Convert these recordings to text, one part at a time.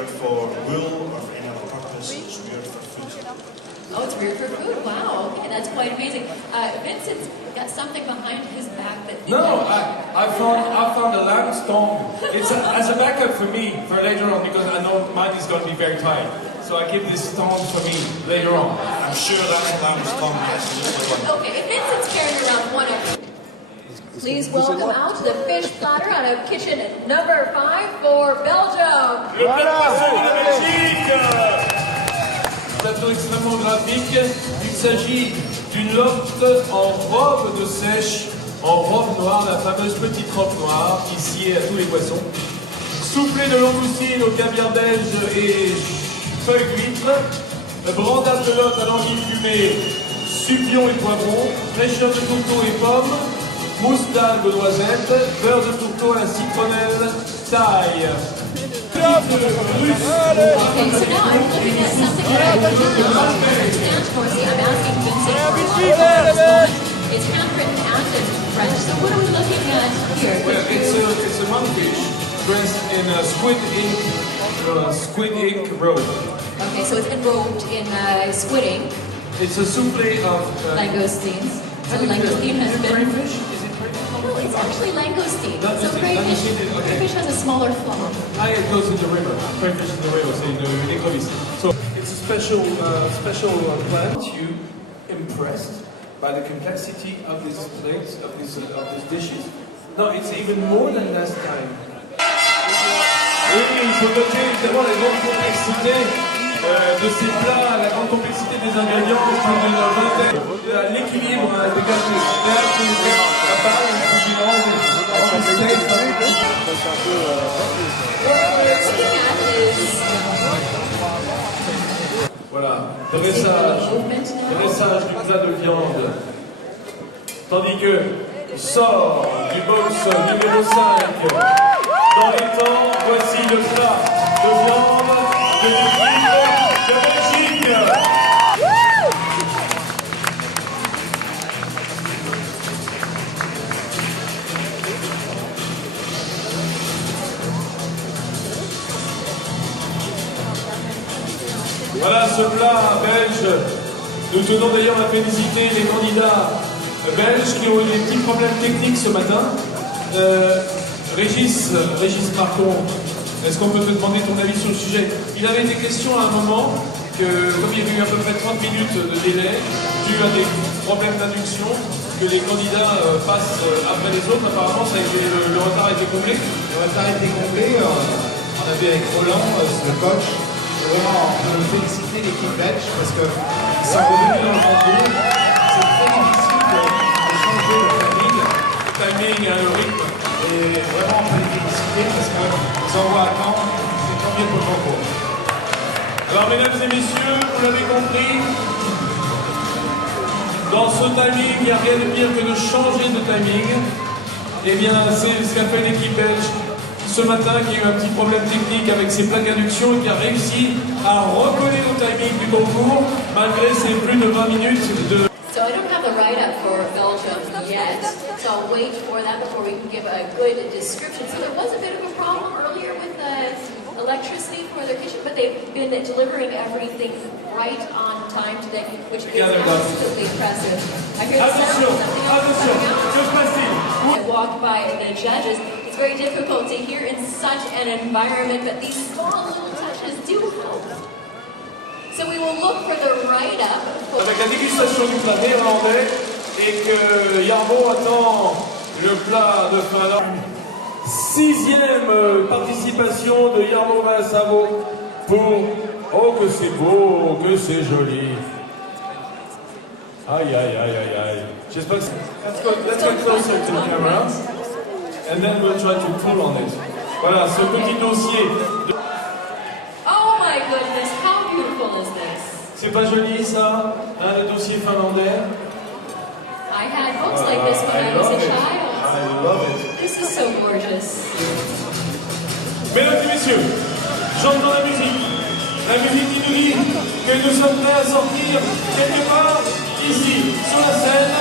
weird for wool or for any other purpose. It's weird for food. Oh, it's weird for food. Wow. Okay, that's quite amazing. Vincent's got something behind his back that. No, I found a lamb's tongue. It's as a backup for me for later on because I know mine is going to be very tight. So I keep this tongue for me later on. I'm sure that's lamb's tongue. Yes. Okay, if Vincent's carrying around one of. Please welcome out to the fish platter out of kitchen number 5 for Belgium. Le plat de la Belgique. Plateau extrêmement graphique. Il s'agit d'une lotte en robe de sèche, en robe noire, la fameuse petite robe noire, ici à tous les poissons. Soufflé de langoustine au caviar belge et feuilles d'huître. Brandade de lotte à l'anguille fumée, supion et poivron. Fraîcheur de tourteau et pommes. Mousse d'algues aux noisettes, beurre de tourteau à la citronnelle, taille. Okay, so now I'm looking at something that I don't understand for. See, I'm asking Vincent for a lot. It's handwritten Athens in French, so what are we looking at here? Well, it's a monkfish dressed in a squid ink robe. Okay, so it's enrobed in squid ink. It's a souffle of... langoustines. So langoustine has been... crayfish? Well, it's actually langoustine. So Crayfish, crayfish has a smaller flaw. It goes in the river. Crayfish in the river, so in the écrevisse. So it's a special plant. You impressed by the complexity of these plates, of these dishes? No, it's even more than last time. Oui, il faut noter évidemment la grande complexité de ces plats, la grande complexité des ingrédients, l'équilibre des gaz de la part, voilà, dressage du plat de viande. Tandis que sort du box numéro 5. Dans les temps, voici le plat de viande de l'équipe de Belgique. Voilà ce plat belge. Nous tenons d'ailleurs à féliciter les candidats belges qui ont eu des petits problèmes techniques ce matin. Régis Marcon, est-ce qu'on peut te demander ton avis sur le sujet? Il avait été question à un moment que, comme il y avait eu à peu près 30 minutes de délai, dû à des problèmes d'induction, que les candidats passent après les autres. Apparemment, le retard a été comblé. Le retard a été comblé. On avait avec Roland, le coach. Vraiment, on peut féliciter l'équipe belge parce qu'ils sont revenus dans le concours. C'est très difficile de changer le timing. Le rythme. Et vraiment, on peut les féliciter parce qu'ils envoient à temps. C'est tant mieux pour le concours. Alors, mesdames et messieurs, vous l'avez compris, dans ce timing, il n'y a rien de pire que de changer de timing. Eh bien, c'est ce qu'a fait l'équipe belge ce matin, qui a eu un petit problème technique avec ses plaques d'induction et qui a réussi à recoller au timing du concours, malgré ses plus de 20 minutes de... So I don't have the write-up for Belgium yet, so I'll wait for that before we can give a good description. So there was a bit of a problem earlier with the electricity for their kitchen, but they've been delivering everything right on time today, which is absolutely impressive. I hear something else coming out. I walked by the judges. It's very difficult to hear in such an environment, but these small little touches do help. So we will look for the write-up. Avec la dégustation du plat néerlandais et que Jarmo attend le plat de Finlande. 6e participation de Jarmo Valsavo pour... Oh que c'est beau, que c'est joli. Aïe, aïe, aïe, aïe, aïe. J'espère que let's go closer to the camera. And then we'll try to pull on it. Voilà, ce petit dossier. Oh my goodness, how beautiful is this? C'est pas joli ça, hein, le dossier finlandais? I had books like this when I was a child. I love it. This is so gorgeous. Mesdames et messieurs, j'entends la musique. La musique qui nous dit que nous sommes prêts à sortir quelque part ici, sur la scène.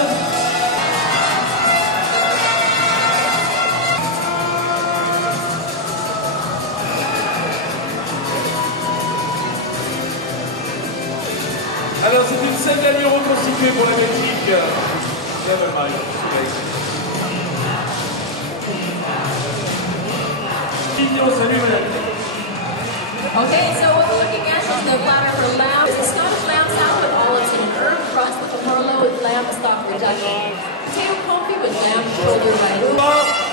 Alors c'est une cinquième euro constituée pour la Belgique. Never mind. Salut madame. Okay, so what we're looking at is the bladder for lamb. It's a Scottish lamb salad with olives and an herb crust with a merlot with lamb stock reduction. Potato confit with lamb shoulder rice.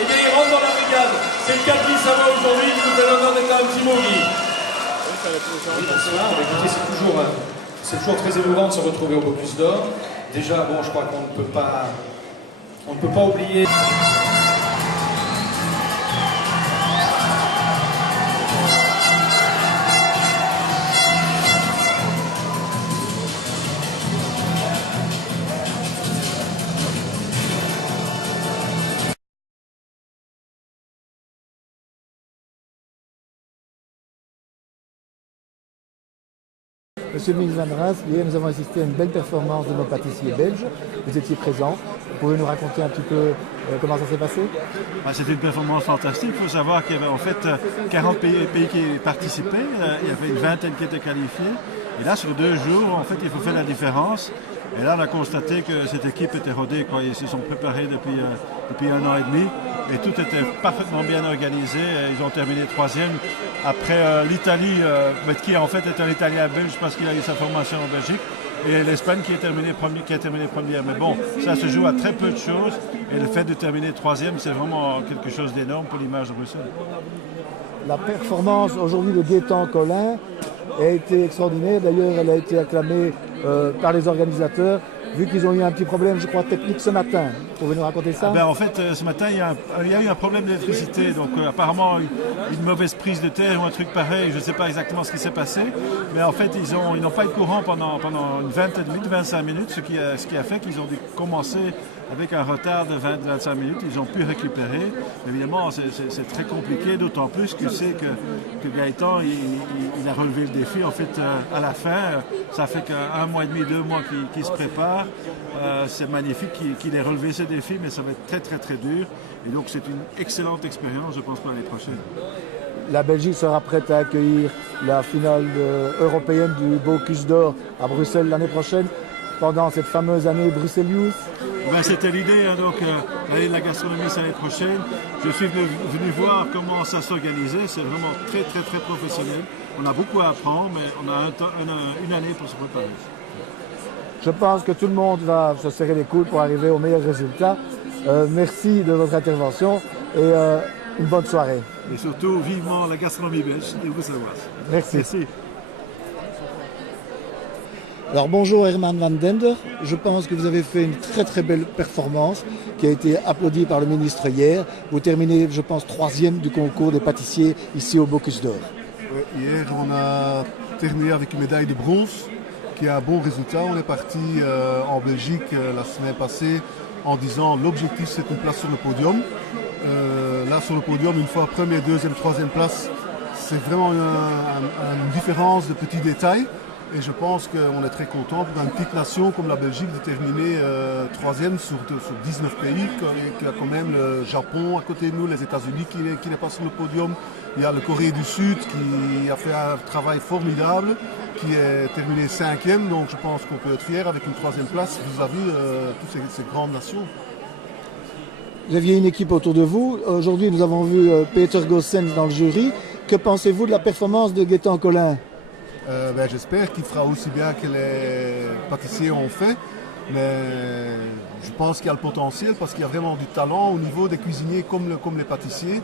Et bien il rentre dans la brigade. C'est le cas de Guy Savoie aujourd'hui qui nous fait l'honneur d'être un petit mot, Guy. Bonsoir. Écoutez, c'est toujours très émouvant de se retrouver au Bocuse d'Or. Déjà, bon, je crois qu'on ne peut pas oublier. Monsieur le ministre Van Raas, hier nous avons assisté à une belle performance de nos pâtissiers belges. Vous étiez présent. Vous pouvez nous raconter un petit peu comment ça s'est passé? C'était une performance fantastique. Il faut savoir qu'il y avait en fait 40 pays qui participaient. Il y avait une vingtaine qui étaient qualifiés. Et là, sur 2 jours, en fait, il faut faire la différence. Et là, on a constaté que cette équipe était rodée, quoi. Ils se sont préparés depuis 1 an et demi. Et tout était parfaitement bien organisé. Ils ont terminé 3e après l'Italie, qui en fait est un Italien belge parce qu'il a eu sa formation en Belgique. Et l'Espagne qui a terminé première. Mais bon, ça se joue à très peu de choses. Et le fait de terminer 3e, c'est vraiment quelque chose d'énorme pour l'image de Bruxelles. La performance aujourd'hui de Gaëtan Collin a été extraordinaire. D'ailleurs, elle a été acclamée par les organisateurs, vu qu'ils ont eu un petit problème, je crois, technique ce matin. Vous pouvez nous raconter ça? En fait, ce matin, il y a eu un problème d'électricité. Donc, apparemment, une mauvaise prise de terre ou un truc pareil. Je ne sais pas exactement ce qui s'est passé. Mais en fait, ils n'ont pas eu de courant pendant une vingtaine de minutes, 25 minutes, ce qui a fait qu'ils ont dû commencer avec un retard de 20-25 minutes. Ils ont pu récupérer. Évidemment, c'est très compliqué, d'autant plus que c'est que Gaëtan, il a relevé le défi. En fait, à la fin, ça fait qu'un mois et demi, 2 mois qu'il se prépare. C'est magnifique qu'il ait relevé ce défi, mais ça va être très très très dur. Et donc c'est une excellente expérience, je pense, pour l'année prochaine. La Belgique sera prête à accueillir la finale européenne du Bocuse d'Or à Bruxelles l'année prochaine, pendant cette fameuse année Bruxelles. C'était l'idée, hein, donc l'année de la gastronomie, c'est l'année prochaine. Je suis venu voir comment ça s'organisait. C'est vraiment très très très professionnel. On a beaucoup à apprendre, mais on a une année pour se préparer. Je pense que tout le monde va se serrer les coudes pour arriver au meilleur résultat. Merci de votre intervention et une bonne soirée. Et surtout, vivement la gastronomie belge et bruxelloise. Merci. Merci. Alors bonjour Herman van Dender, je pense que vous avez fait une très très belle performance qui a été applaudie par le ministre hier. Vous terminez, je pense, 3e du concours des pâtissiers ici au Bocuse d'Or. Hier, on a terminé avec une médaille de bronze, qui est un bon résultat. On est parti en Belgique la semaine passée en disant l'objectif c'est une place sur le podium. Là sur le podium, une fois 1er, 2e, 3e place, c'est vraiment une différence de petits détails. Et je pense qu'on est très content pour une petite nation comme la Belgique de terminer 3e sur 19 pays. Il y a quand même le Japon à côté de nous, les États-Unis qui n'est pas sur le podium. Il y a le Corée du Sud qui a fait un travail formidable, qui est terminé 5e. Donc je pense qu'on peut être fier avec une 3e place vis-à-vis toutes ces grandes nations. Vous aviez une équipe autour de vous. Aujourd'hui, nous avons vu Peter Goossens dans le jury. Que pensez-vous de la performance de Gaëtan Collin? J'espère qu'il fera aussi bien que les pâtissiers ont fait, mais je pense qu'il y a le potentiel parce qu'il y a vraiment du talent au niveau des cuisiniers comme les pâtissiers.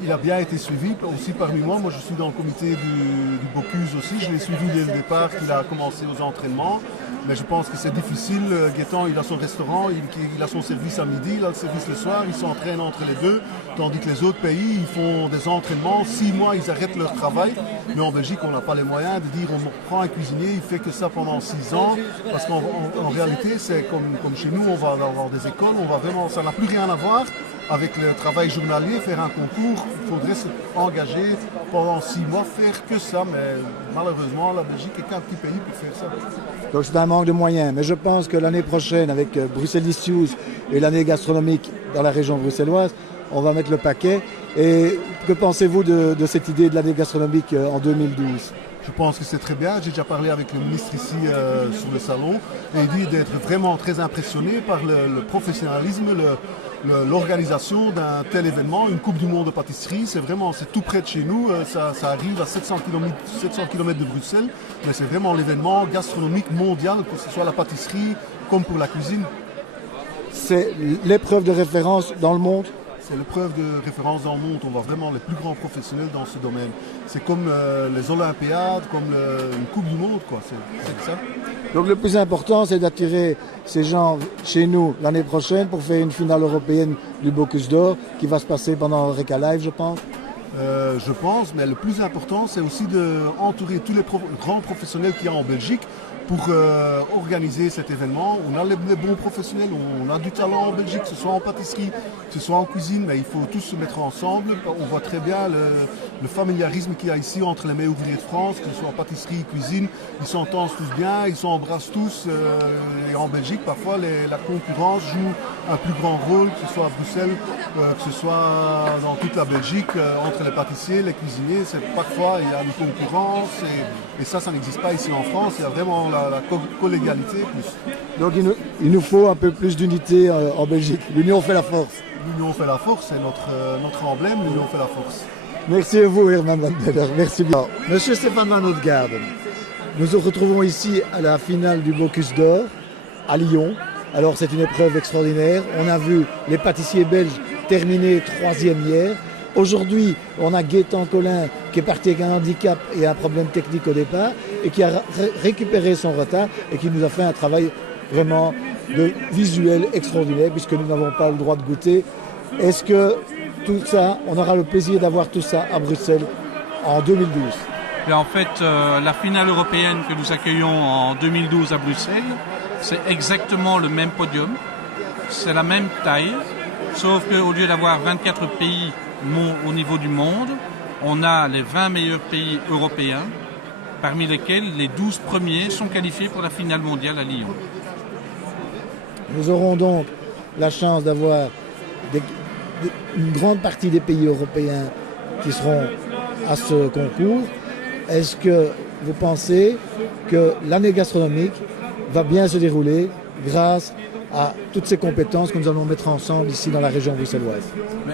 Il a bien été suivi aussi parmi moi. Moi, je suis dans le comité du Bocuse aussi. Je l'ai suivi dès le départ qu'il a commencé aux entraînements. Mais je pense que c'est difficile. Gaëtan, il a son restaurant, il a son service à midi, il a le service le soir, il s'entraîne entre les deux. Tandis que les autres pays, ils font des entraînements. 6 mois, ils arrêtent leur travail. Mais en Belgique, on n'a pas les moyens de dire on prend un cuisinier, il fait que ça pendant 6 ans. Parce qu'en réalité, c'est comme chez nous, on va avoir des écoles, ça n'a plus rien à voir avec le travail journalier, faire un concours. Il faudrait s'engager pendant 6 mois, faire que ça. Mais malheureusement, la Belgique est qu'un petit pays pour faire ça. Donc c'est un manque de moyens. Mais je pense que l'année prochaine, avec Bruxelles et l'année gastronomique dans la région bruxelloise, on va mettre le paquet. Et que pensez-vous de cette idée de l'année gastronomique en 2012 ? Je pense que c'est très bien. J'ai déjà parlé avec le ministre ici sur le salon et il dit d'être vraiment très impressionné par le professionnalisme, l'organisation d'un tel événement, une Coupe du Monde de pâtisserie. C'est tout près de chez nous. Ça arrive à 700 km de Bruxelles, mais c'est vraiment l'événement gastronomique mondial, que ce soit la pâtisserie comme pour la cuisine. C'est l'épreuve de référence dans le monde. C'est l'épreuve de référence dans le monde. On voit vraiment les plus grands professionnels dans ce domaine. C'est comme les Olympiades, comme une Coupe du Monde, quoi. C'est ça. Donc le plus important, c'est d'attirer ces gens chez nous l'année prochaine pour faire une finale européenne du Bocuse d'Or qui va se passer pendant Eureka Live, je pense. Je pense, mais le plus important, c'est aussi d'entourer tous les grands professionnels qu'il y a en Belgique pour organiser cet événement. On a les bons professionnels, on a du talent en Belgique, que ce soit en pâtisserie, que ce soit en cuisine, mais il faut tous se mettre ensemble. On voit très bien le familiarisme qu'il y a ici entre les meilleurs ouvriers de France, que ce soit en pâtisserie, cuisine. Ils s'entendent tous bien, ils s'embrassent tous. Et en Belgique, parfois, la concurrence joue un plus grand rôle, que ce soit à Bruxelles, que ce soit dans toute la Belgique, entre les pâtissiers, les cuisiniers. Parfois, il y a une concurrence et ça n'existe pas ici en France. Il y a vraiment la collégialité plus. Donc il nous faut un peu plus d'unité en Belgique. L'union fait la force. L'union fait la force, c'est notre emblème, l'union fait la force. Merci à vous, Herman Van Deller. Merci bien. Monsieur Stéphane Van Oudgaarden, nous nous retrouvons ici à la finale du Bocuse d'Or à Lyon. Alors c'est une épreuve extraordinaire. On a vu les pâtissiers belges terminer 3e hier. Aujourd'hui, on a Gaëtan Collin qui est parti avec un handicap et un problème technique au départ et qui a récupéré son retard et qui nous a fait un travail vraiment de visuel extraordinaire puisque nous n'avons pas le droit de goûter. Est-ce que tout ça, on aura le plaisir d'avoir tout ça à Bruxelles en 2012? Et en fait, la finale européenne que nous accueillons en 2012 à Bruxelles, c'est exactement le même podium, c'est la même taille, sauf qu'au lieu d'avoir 24 pays au niveau du monde, on a les 20 meilleurs pays européens, parmi lesquels les 12 premiers sont qualifiés pour la finale mondiale à Lyon. Nous aurons donc la chance d'avoir une grande partie des pays européens qui seront à ce concours. Est-ce que vous pensez que l'année gastronomique va bien se dérouler grâce à toutes ces compétences que nous allons mettre ensemble ici dans la région bruxelloise?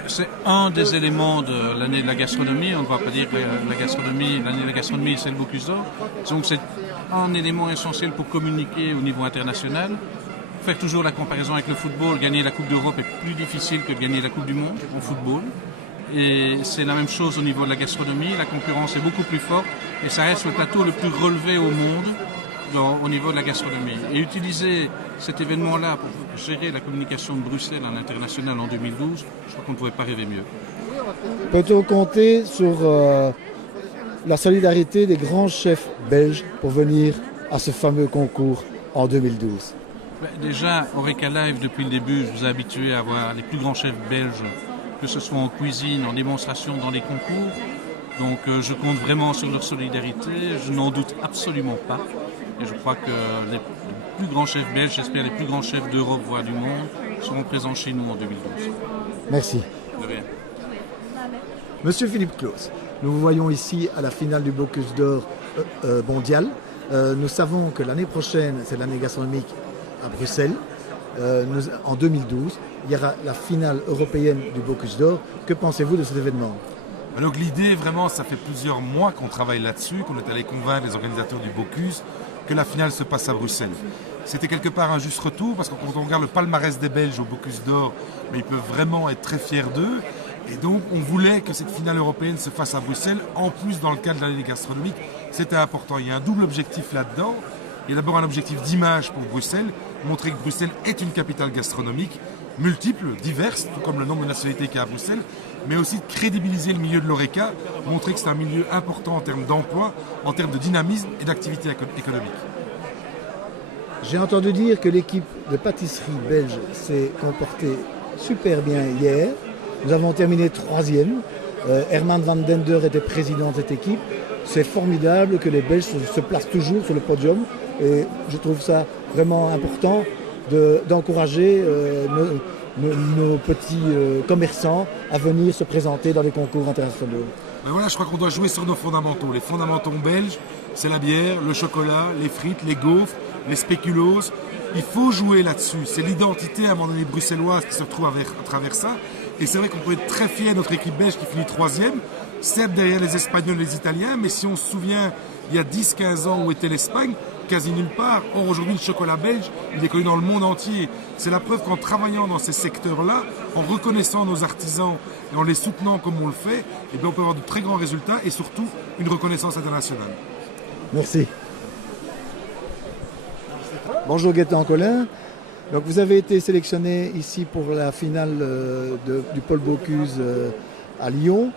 C'est un des éléments de l'année de la gastronomie. On ne va pas dire que l'année de la gastronomie, c'est le Bocuse d'Or. Donc c'est un élément essentiel pour communiquer au niveau international. Faire toujours la comparaison avec le football, gagner la Coupe d'Europe est plus difficile que de gagner la Coupe du Monde au football. Et c'est la même chose au niveau de la gastronomie. La concurrence est beaucoup plus forte et ça reste le plateau le plus relevé au monde au niveau de la gastronomie. Et utiliser cet événement-là pour gérer la communication de Bruxelles à l'international en 2012, je crois qu'on ne pouvait pas rêver mieux. Peut-on compter sur la solidarité des grands chefs belges pour venir à ce fameux concours en 2012? Déjà, Eureka Live, depuis le début, je vous ai habitué à voir les plus grands chefs belges, que ce soit en cuisine, en démonstration, dans les concours. Donc je compte vraiment sur leur solidarité, je n'en doute absolument pas. Et je crois que les plus grands chefs belges, j'espère les plus grands chefs d'Europe, voire du monde, seront présents chez nous en 2012. Merci. De rien. Monsieur Philippe Claus, nous vous voyons ici à la finale du Bocuse d'Or mondial. Nous savons que l'année prochaine, c'est l'année gastronomique à Bruxelles. En 2012, il y aura la finale européenne du Bocuse d'Or. Que pensez-vous de cet événement? Donc l'idée, vraiment, ça fait plusieurs mois qu'on travaille là-dessus, qu'on est allé convaincre les organisateurs du Bocuse que la finale se passe à Bruxelles. C'était quelque part un juste retour, parce que quand on regarde le palmarès des Belges au Bocuse d'Or, ils peuvent vraiment être très fiers d'eux. Et donc on voulait que cette finale européenne se fasse à Bruxelles, en plus dans le cadre de l'année gastronomique. C'était important. Il y a un double objectif là-dedans. Il y a d'abord un objectif d'image pour Bruxelles, montrer que Bruxelles est une capitale gastronomique, multiple, diverse, tout comme le nombre de nationalités qu'il y a à Bruxelles, mais aussi de crédibiliser le milieu de l'Horeca, montrer que c'est un milieu important en termes d'emploi, en termes de dynamisme et d'activité économique. J'ai entendu dire que l'équipe de pâtisserie belge s'est comportée super bien hier. Nous avons terminé 3e. Herman Van Deller était président de cette équipe. C'est formidable que les Belges se placent toujours sur le podium. Et je trouve ça vraiment important d'encourager nos petits commerçants à venir se présenter dans les concours internationaux. Ben voilà, je crois qu'on doit jouer sur nos fondamentaux. Les fondamentaux belges, c'est la bière, le chocolat, les frites, les gaufres, les spéculoos. Il faut jouer là-dessus. C'est l'identité à un moment donné bruxelloise qui se retrouve à travers ça. Et c'est vrai qu'on peut être très fier de notre équipe belge qui finit 3e, certes derrière les Espagnols et les Italiens, mais si on se souvient, il y a 10-15 ans où était l'Espagne, quasi nulle part. Or aujourd'hui, le chocolat belge, il est connu dans le monde entier. C'est la preuve qu'en travaillant dans ces secteurs-là, en reconnaissant nos artisans et en les soutenant comme on le fait, eh bien, on peut avoir de très grands résultats et surtout une reconnaissance internationale. Merci. Bonjour Gaëtan Collin. Donc vous avez été sélectionné ici pour la finale du Paul Bocuse à Lyon.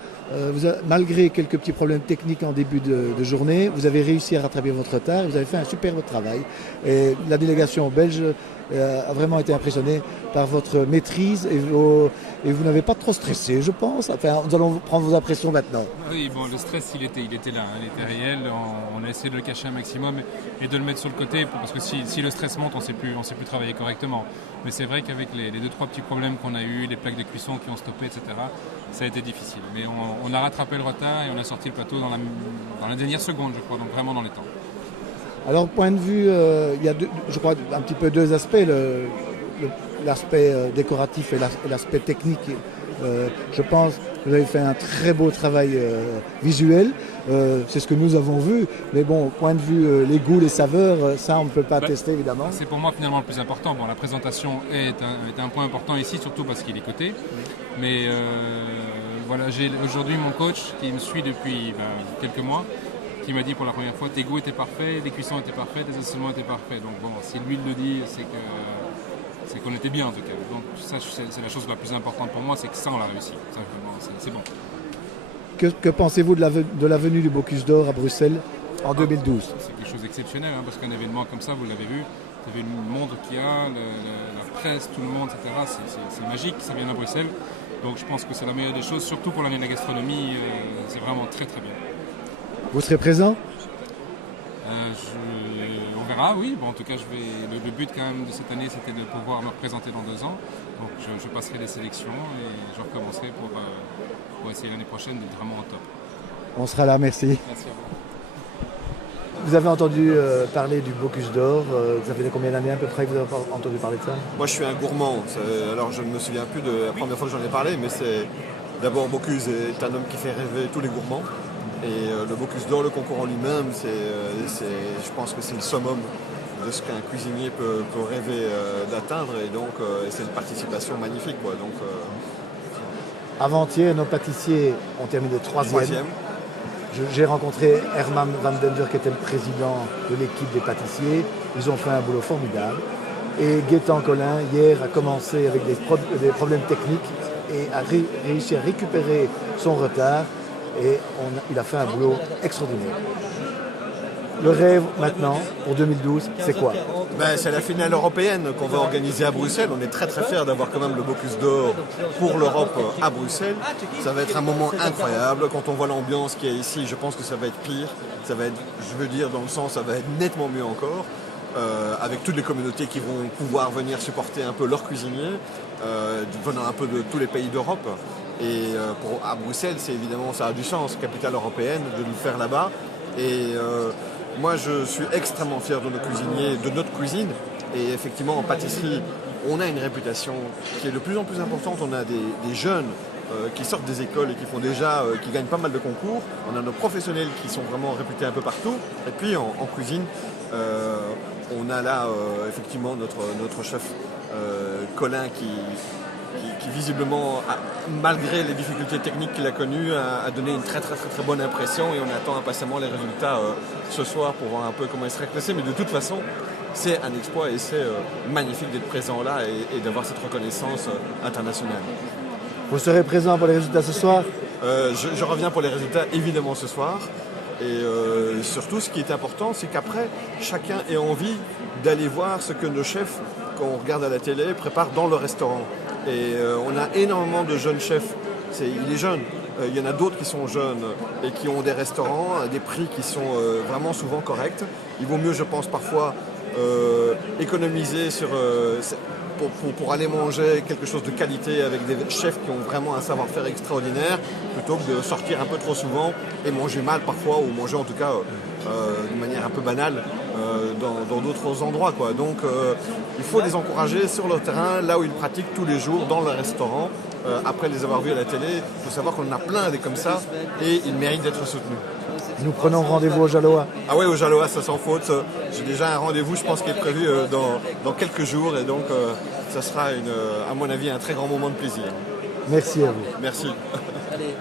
Malgré quelques petits problèmes techniques en début de journée, vous avez réussi à rattraper votre retard et vous avez fait un superbe travail. Et la délégation belge a vraiment été impressionnée par votre maîtrise et vous n'avez pas trop stressé, je pense. Enfin, nous allons prendre vos impressions maintenant. Oui, bon, le stress, il était là, il était réel. On a essayé de le cacher un maximum et de le mettre sur le côté parce que si le stress monte, on ne sait plus travailler correctement. Mais c'est vrai qu'avec les 2-3 petits problèmes qu'on a eu, les plaques de cuisson qui ont stoppé, etc., ça a été difficile. Mais on a rattrapé le retard et on a sorti le plateau dans la dernière seconde, je crois, donc vraiment dans les temps. Alors, point de vue, il y a je crois un petit peu deux aspects, l'aspect décoratif et l'aspect technique. Je pense que vous avez fait un très beau travail visuel, c'est ce que nous avons vu, mais bon, point de vue les goûts, les saveurs, ça on ne peut pas tester évidemment. C'est pour moi finalement le plus important. Bon, la présentation est un point important ici, surtout parce qu'il est coté, mais voilà, j'ai aujourd'hui mon coach qui me suit depuis quelques mois, qui m'a dit pour la première fois tes goûts étaient parfaits, les cuissons étaient parfaites, les assaisonnements étaient parfaits. Donc bon, si lui le dit, c'est qu'on était bien en tout cas. Donc ça, c'est la chose la plus importante pour moi, c'est que ça on l'a réussi. C'est bon. Que pensez-vous de la venue du Bocuse d'Or à Bruxelles en 2012 C'est quelque chose d'exceptionnel, parce qu'un événement comme ça, vous l'avez vu, vous avez le monde qu'il y a, la presse, tout le monde, etc. C'est magique, ça vient à Bruxelles. Donc je pense que c'est la meilleure des choses, surtout pour l'année de la gastronomie, c'est vraiment très très bien. Vous serez présent? On verra, oui. Bon, en tout cas, le but quand même de cette année, c'était de pouvoir me représenter dans 2 ans. Donc je passerai les sélections et je recommencerai pour essayer l'année prochaine d'être vraiment au top. On sera là, merci. Merci à vous. Vous avez entendu parler du Bocuse d'Or, ça fait combien d'années à peu près que vous avez entendu parler de ça? Moi je suis un gourmand, alors je ne me souviens plus de la première fois que j'en ai parlé, mais c'est d'abord Bocuse est un homme qui fait rêver tous les gourmands. Et le Bocuse d'Or, le concours en lui-même, je pense que c'est le summum de ce qu'un cuisinier peut rêver d'atteindre, et donc c'est une participation magnifique, quoi. Donc, avant-hier, nos pâtissiers ont terminé 3e. J'ai rencontré Herman Van Dender, qui était le président de l'équipe des pâtissiers. Ils ont fait un boulot formidable. Et Gaëtan Collin, hier, a commencé avec des problèmes techniques et a réussi à récupérer son retard. Et il a fait un boulot extraordinaire. Le rêve maintenant, pour 2012, c'est quoi? C'est la finale européenne qu'on va organiser à Bruxelles. On est très très fiers d'avoir quand même le Bocuse d'Or pour l'Europe à Bruxelles. Ça va être un moment incroyable. Quand on voit l'ambiance qu'il y a ici, je pense que ça va être pire. Ça va être, je veux dire, dans le sens, ça va être nettement mieux encore. Avec toutes les communautés qui vont pouvoir venir supporter un peu leurs cuisiniers, venant un peu de tous les pays d'Europe. Et à Bruxelles, c'est évidemment, ça a du sens, capitale européenne, de le faire là-bas. Et moi, je suis extrêmement fier de nos cuisiniers, de notre cuisine. Et effectivement, en pâtisserie, on a une réputation qui est de plus en plus importante. On a des jeunes qui sortent des écoles et qui font qui gagnent pas mal de concours. On a nos professionnels qui sont vraiment réputés un peu partout. Et puis en cuisine, on a là effectivement notre chef Collin qui visiblement, malgré les difficultés techniques qu'il a connues, a donné une très très très très bonne impression, et on attend impatiemment les résultats ce soir pour voir un peu comment il sera classé. Mais de toute façon, c'est un exploit et c'est magnifique d'être présent là et d'avoir cette reconnaissance internationale. Vous serez présent pour les résultats ce soir? Je reviens pour les résultats évidemment ce soir. Et surtout, ce qui est important, c'est qu'après, chacun ait envie d'aller voir ce que nos chefs, quand on regarde à la télé, préparent dans le restaurant. Et on a énormément de jeunes chefs. Il est jeune. Il y en a d'autres qui sont jeunes et qui ont des restaurants à des prix qui sont vraiment souvent corrects. Il vaut mieux, je pense, parfois économiser sur pour aller manger quelque chose de qualité avec des chefs qui ont vraiment un savoir-faire extraordinaire, plutôt que de sortir un peu trop souvent et manger mal parfois, ou manger en tout cas de manière un peu banale dans d'autres endroits, quoi. Donc il faut les encourager sur le terrain, là où ils pratiquent tous les jours, dans le restaurant. Après les avoir vus à la télé, il faut savoir qu'on en a plein des comme ça et ils méritent d'être soutenus. Nous prenons rendez-vous au Jaloa. Ah oui, au Jaloa, ça sans faute. J'ai déjà un rendez-vous, je pense, qui est prévu dans quelques jours, et donc ça sera, à mon avis, un très grand moment de plaisir. Merci à vous. Merci. Allez.